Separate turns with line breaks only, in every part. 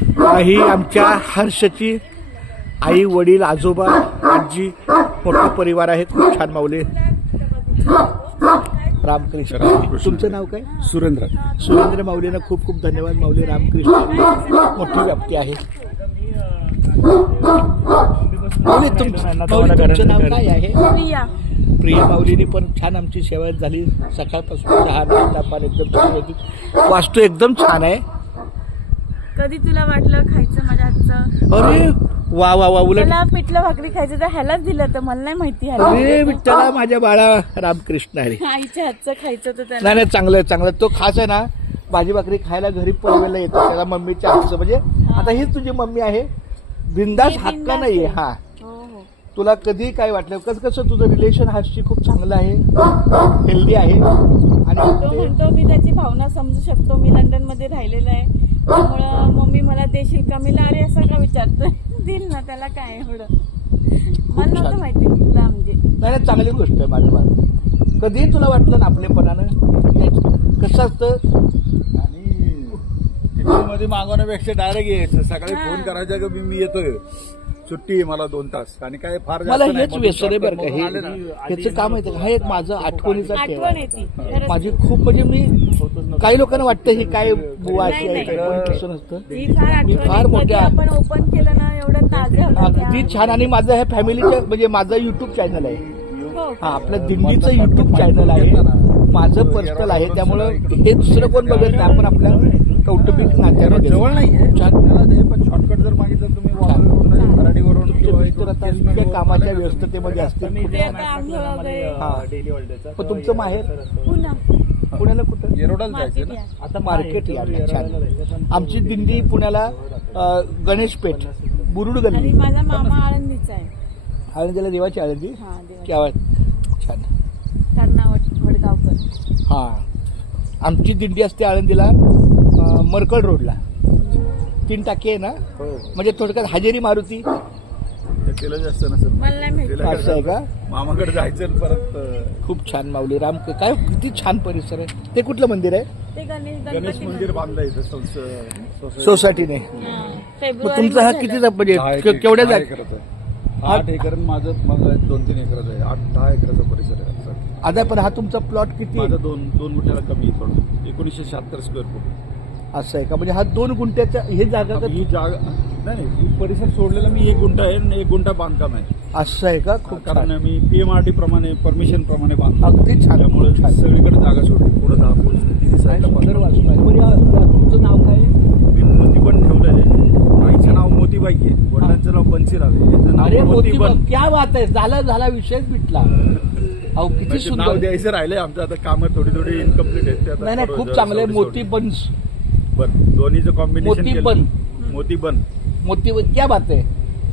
ही आमच्या हर्षची आई वडील आजोबा आजी मोठा परिवार आहे. खूप छान माऊली. रामकृष्ण. तुमचं नाव काय?
सुरेंद्र.
सुरेंद्र माऊलींना खूप खूप धन्यवाद. माऊली रामकृष्ण मोठी व्याप्ती आहे. माऊली तुमचं नाव काय आहे?
प्रिया.
प्रिया माऊलीने पण छान आमची सेवा झाली. सकाळपासून चहा नाश्ता पाणी एकदम छान होती. वास्तू एकदम छान आहे.
कधी तुला वाटलं खायचं माझ्या हातचं?
अरे वा वा वा. उलट
मला पिठलं भाकरी खायचं तर ह्यालाच दिलं तर मला नाही माहिती.
अरे विठ्ठला माझ्या बाळा रामकृष्ण हरी.
आईच्या हातचं खायचं तर त्याला
नाही नाही चांगलं चांगलं. तो खास आहे ना भाजी भाकरी खायला घरी पळवायला येतो त्याला मम्मीच्या हातचं. म्हणजे आता हीच तुझी मम्मी आहे. बिंदास हक्क नाहीये. हा
हो हो.
तुला कधी काय वाटलं कसं तुझं रिलेशन हर्षची खूप चांगलं आहे हेल्दी आहे. आणि
तो म्हणतो मी त्याची भावना समजू शकतो. मी लंडन मध्ये राहिलेला आहे त्यामुळं मम्मी मला देशील का? मी अरे असं का विचारतोय? दिल ना त्याला काय एवढं. मला नव्हतं माहिती तुला म्हणजे.
नाही चांगली गोष्ट आहे माझं बाळ. कधी तुला वाटलं ना आपलेपणानं कसं असतं?
आणि मध्ये मागवण्यापेक्षा डायरेक्ट यायचं. सकाळी फोन करायचा का मी येतोय सुट्टी आहे मला 2 तास. आणि काय फार
मला हेच व्यसन आहे बरं का. हे ह्याचं काम आहे. हा एक माझं आठवणीचा ठेवा
आठवण येते खरंच.
माझी खूप. म्हणजे मी काही लोकांना वाटतं ही काय बुवा अशी आहे का? पण तसं नसतं.
ही फार
मी फार
आठवण
मोठ्या
आपण ओपन केलं ना एवढं ताजं होतं त्या.
अगदी छान. आणि माझं हे फॅमिलीचं म्हणजे माझं युट्यूब चॅनल आहे.
हो.
हा आपलं दिंडीचं युट्यूब चॅनल आहे. माझं पर्सनल आहे. त्यामुळं हे दुसरं कोण बघत नाही. आपण आपल्या कौटुंबिक नात्यावर
जवळ नाहीये
छान.
पण शॉर्टकट जर मागितलं तुम्ही मराठीवरून
इतक्या कामाच्या व्यस्ततेमध्ये असते.
ते आता आंघोळ वगैरे.
पण तुमचं माहेर
पुन्हा
पुण्याला कुठं?
येरोडाला जायचं ना.
मार्केट
आता मार्केट यार्ड. छान. आमची दिंडी पुण्याला गणेशपेठ बुरुड
आणि
गल्ली.
माझा मामा आळंदीचा आहे.
आळंदीला देवाची आळंदी.
हा देवा
क्या छान.
कर्नावट वडगावकर.
हा आमची दिंडी असते आळंदीला मरकड रोडला. 3 टाकी आहे ना. म्हणजे थोडक्यात हजेरी मारुती
केलं जास्त नसेल.
मला नाही माहिती.
असं आहे का?
मामाकडे जायचं आणि परत
खूप छान माऊली. राम काय किती छान परिसर आहे. ते कुठलं मंदिर आहे?
ते
गणेश
गणपती
मंदिर बांधलं इथं
सोसायटीने.
हा.
मग
फेब्रुवारी
तुमचा हा किती म्हणजे केवढ्या जात?
8 एकर. माझं 2-3 एकरच आहे. 8-10 एकराचा परिसर आहे आमचा.
आता पण हा तुमचा प्लॉट किती?
माझं 2 गुंठ्याला कमी आहे थोडं. 1976 स्क्वेअर फूट.
असं आहे का? म्हणजे हा 2 गुंठ्याच्या हे जागा का?
ही जागा नाही ही परिसर सोडलेला मी 1 गुंठा आहे आणि 1 गुंठा बांधकाम आहे.
असं आहे का? खूप
कारण
छान.
मी PMRD प्रमाणे परमिशन प्रमाणे बांधतो.
अगदी छान.
त्यामुळे
खूप छान.
सगळीकडे जागा सोडली. पुढे 10 फूट साईडला
सुंदर
15
वास्तू आहे. बरं, या वास्तूचं नाव काय आहे?
मी मोती पण ठेवलेलं आहे. आईचं नाव मोतीबाई आहे. वडिलांचं नाव बन्सीराव आहे. याचं
अरे
नाव
मोती
मोतीबन.
क्या बात आहे. झाला विषयच मिटला. अहो किती
म्हणजे नाव
सुंदर.
द्यायचं राहिलंय आमचं. आता कामं थोडी इनकम्प्लीट आहेत. ते आता
नाही
करू.
खूप
जरा
चांगलं आहे.
सोडली.
मोती बन्स.
बरं दोन्हीचं कॉम्बिनेशन
मोतीबन.
मोतीबन.
मोती क्या बात आहे.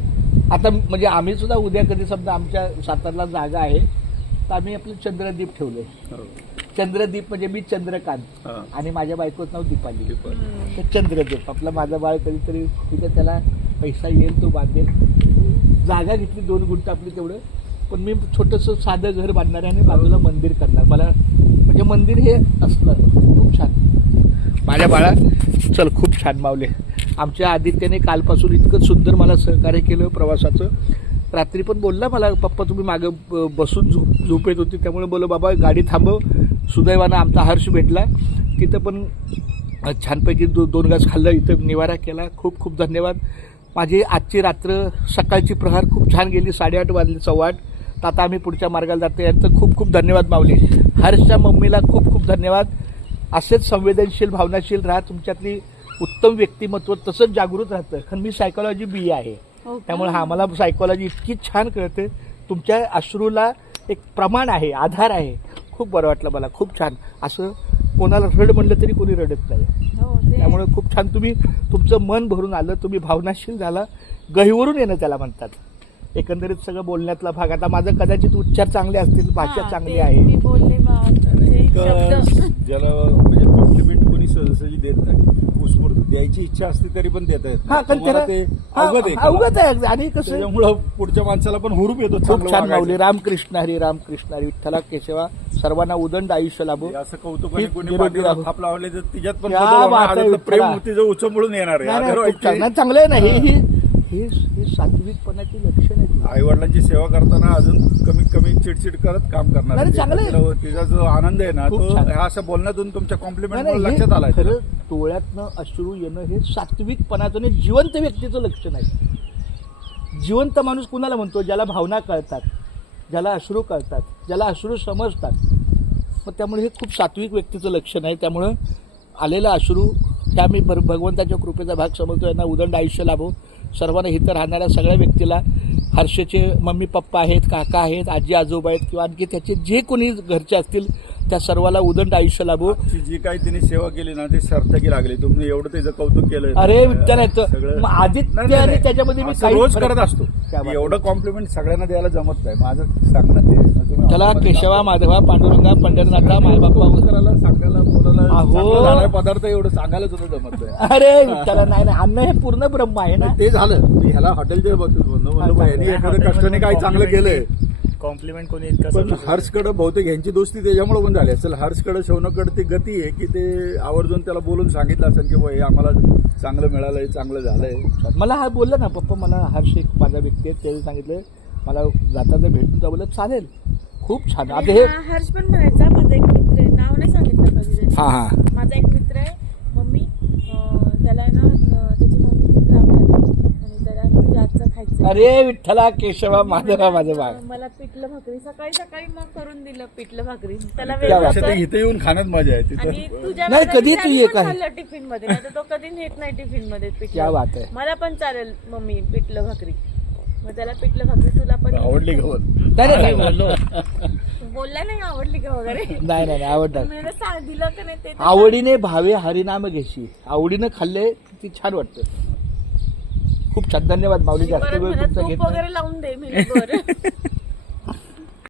आता म्हणजे आम्ही सुद्धा उद्या कधी समजा आमच्या सातारला जागा आहे तर आम्ही आपलं चंद्रदीप ठेवले. चंद्रदीप म्हणजे मी चंद्रकांत
हा.
आणि माझ्या बायकोचं नाव दीपाली.
दीपाली.
तर चंद्रदीप आपला माझा बाळ कधीतरी तिथे त्याला पैसा येईल तो बांधेल. जागा घेतली 2 गुंठ आपली तेवढं. पण मी छोटंसं साधं घर बांधणार आहे आणि बाजूला मंदिर करणार. मला म्हणजे मंदिर हे असलं खूप छान. माझ्या बाळा चल खूप छान मावले. आमच्या आदित्यने कालपासून इतकं सुंदर मला सहकार्य केलं प्रवासाचं. रात्री पण बोलला मला पप्पा तुम्ही मागं बसून झोपेत होती त्यामुळे बोललो बाबा गाडी थांबव. सुदैवानं आमचा हर्ष भेटला. तिथं पण छानपैकी 2 घास खाल्लं. इथं निवारा केला. खूप खूप धन्यवाद. माझी आजची रात्र सकाळची प्रहार खूप छान गेली. 8:30 वाजले 8:15. तर आता आम्ही पुढच्या मार्गाला जातो. यांचं खूप खूप धन्यवाद माऊली. हर्षच्या मम्मीला खूप खूप धन्यवाद. असेच संवेदनशील भावनाशील राहा. तुमच्यातली उत्तम व्यक्तिमत्व तसंच जागृत राहतं. कारण मी सायकोलॉजी BA आहे. त्यामुळे आम्हाला सायकोलॉजी इतकी छान कळते. तुमच्या अश्रूला एक प्रमाण आहे आधार आहे. खूप बरं वाटलं मला. खूप छान. असं कोणाला रड म्हणलं तरी कोणी रडत नाही. त्यामुळे खूप छान. तुमचं मन भरून आलं. तुम्ही भावनाशील झाला. गहिवरून येणं त्याला म्हणतात. एकंदरीत सगळं बोलण्यातला भाग. आता माझं कदाचित उच्चार चांगले असतील भाषा चांगली आहे.
मी बोलले
ज्याला म्हणजे कॉम्प्लिमेंट कोणी सहजासहजी देत नाही. उत्स्फूर्त द्यायची इच्छा असते तरी पण देता येत
हा
नाही.
कारण
तुम्हाला
त्याला
ते अवगत आहे
अवगत आहे आणि कसं
त्याच्यामुळं पुढच्या माणसाला पण हुरूप येतो
खूप
चांगलं
छान
वागायचं.
माऊली. रामकृष्ण हरी रामकृष्ण हरी विठ्ठला केशवा सर्वांना उदंड आयुष्य लाभो.
हे असं कौतुकाने
ही
कोणी
निरोगी
पाठीवर
राहो.
थाप लावले तर तिच्यात पण
क्या
बदल होणार.
बात आहे
आलं तर प्रेम
विठ्ठला.
तिचं उचंबळून येणार आहे.
नाही, नाही,
Otherwise
खूप छान. नाही, चांगलं आहे ना हे सात्विकपणाची लक्षण आहेत.
आई वडिलांची सेवा करताना अजून कमीत कमी चिडचिड करत काम करणार.
नाही, चांगलं आहे.
तिचा जो आनंद आहे ना
खूप
तो
छान.
ह्या अशा बोलण्यातून तुमच्या
नाही,
कॉम्प्लिमेंट
नाही,
लक्षात आलाय.
हे खरं डोळ्यातनं अश्रू येणं हे सात्विकपणाचं आणि जिवंत व्यक्तीचं लक्षण आहे. जिवंत माणूस कुणाला म्हणतो? ज्याला भावना कळतात, ज्याला अश्रू कळतात, ज्याला अश्रू समजतात. मग त्यामुळे हे खूप सात्विक व्यक्तीचं लक्षण आहे. त्यामुळं आलेला अश्रू ह्या मी भगवंताच्या कृपेचा भाग समजतो. यांना उदंड आयुष्य लाभो. सर्वांना इथं राहणाऱ्या सगळ्या व्यक्तीला, हर्षचे मम्मी पप्पा आहेत, काका आहेत, आजी आजोबा आहेत किंवा आणखी त्याचे जे कोणी घरचे असतील त्या सर्वाला उदंड आयुष्य लाभो.
जी काही तिने सेवा केली ना ती सार्थकी लागली. तुम्ही एवढं त्याचं कौतुक केलं.
अरे विठ्ठलाचं
सगळं-
मग आदित्य
नाही, नाही,
आणि
नाही.
त्याच्यामध्ये मी
असं
काही
रोज
फरक-
करत असतो.
क्या बात.
एवढं कॉम्प्लिमेंट सगळ्यांना द्यायला जमत नाही. माझं सांगणं ते तुम्ही
त्याला
हॉटेलमध्ये
केशवा
काम
माधवा पांडुरंगा पंढरनाथा मायबापा
करायला सांगायला बोलायला
अहो.
चांगलं झालंय पदार्थ एवढं सांगायला सुद्धा जमत नाही.
अरे विठ्ठला नाही नाही अन्न हे पूर्ण ब्रह्म आहे ना.
नाही, ते झालं. मी ह्याला हॉटेलच्या बाबतीत म्हणलो बा, यांनी एखादं कष्टाने काही चांगलं केलंय.
कॉम्प्लिमेंट कोणी इतका
पण
समजून
हर्षकडं बहुतेक यांची दोस्ती त्याच्यामुळे पण झाली असेल. हर्षकडं शौनकडं ती गती आहे की ते आवर्जून त्याला बोलून सांगितलं असेल की हे आम्हाला चांगलं मिळालंय, चांगलं झालंय.
मला हा बोलला ना पप्पा मला हर्ष एक माझा व्यक्ती आहे त्याने सांगितलं मला जाता तर भेटून जा. बोलत चालेल. खूप छान. आता हे
हा, हर्ष पण म्हणायचा माझा एक मित्र आहे, नाव नाही सांगितलं कधी त्याचं.
हा हा
माझा एक मित्र आहे मम्मी त्याला आहे ना त्याची मम्मी खूप लांब राहते आणि त्याला तुझ्या हातचं खायचं.
अरे विठ्ठला केशवा माधवा माझं बाळ.
मला पिठलं भाकरी सकाळी सकाळी मग करून दिलं पिठलं भाकरी. त्याला
क्या
वेळ
बात.
त्यापेक्षा ते इथे येऊन खाण्यात मजा आहे तिथं.
आणि तुझ्या
नाही,
वेळेला
कधी तू
त्याने
ये
पण
काय.
खाल्लं टिफिन मध्ये, नाही तर तो कधी नेत नाही टिफिन मध्ये
क्या
पिठलं.
बात आहे.
मला पण चालेल मम्मी पिठलं भाकरी. मग त्याला पिठलं भाकरी तुला पण
आवडली गवत.
नाही नाही
बोलला नाही आवडली का वगैरे.
नाही नाही आवडतात.
मी सांग दिलं का नाही ते
आवडीने भावे हरिनाम घ्यायची. आवडीनं खाल्ले ती छान वाटतं. खूप छान. धन्यवाद माऊली. जास्त
परत
वेळ
म्हणत
तुमचा
तूप
घेत नाही.
वगैरे लावून दे. मी बरं